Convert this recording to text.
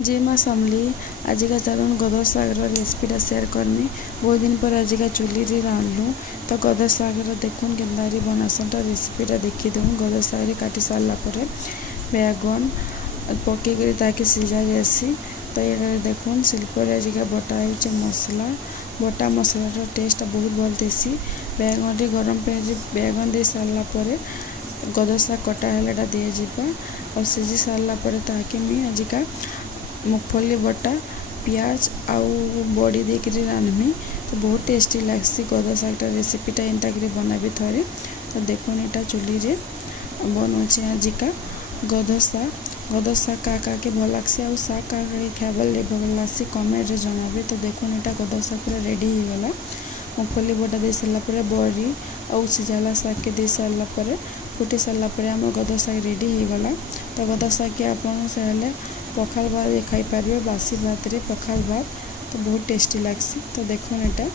जे माँ समली आजिका चलन गदर सागर रेसिपीटा सेयार करमी। बहुत दिन पर आजिका चुली रे रांधलु तो गदर सागर देखुन के बनासनटा रेसिपीटा देखी देऊँ। गदर सागर काटी सारा पर बैगन पकईकरी ताकि सीझा जासी। तो ये देखुन शिल्पर आजिका बटा हो मसला बटा मसलार टेस्ट बहुत भल देसी। बैगन गरम पे बैगन दे सारा पर गदर साग कटा है दिजा और सीझी सारा पर ताकि मुझे आजिका मूंगफली बटा पियाज आउ बड़ी देकर रांधमी तो बहुत टेस्टी लगसी। गदर सागटा रेसिपीटा एंता बनाबी थरे। तो देखुन यहाँ चुली रे बनौचे आजिका गदर साग का के भल लगसी आ साग का खाइबार भल लगसी कमेंट रे जनाबे। तो देखुन यहाँ गदर साग पूरा रेडी हो गला। मूंगफली बटा दे सारा पर बड़ी और सिझाला साग के दे सारा पर फुटी सारा पर आम गदर साग रेडी हो गला। तो गदर साग के आप पखाल भात खाई पारे बासी भात रे पखाल भात तो बहुत टेस्टी लगसी। तो देखुन यहाँ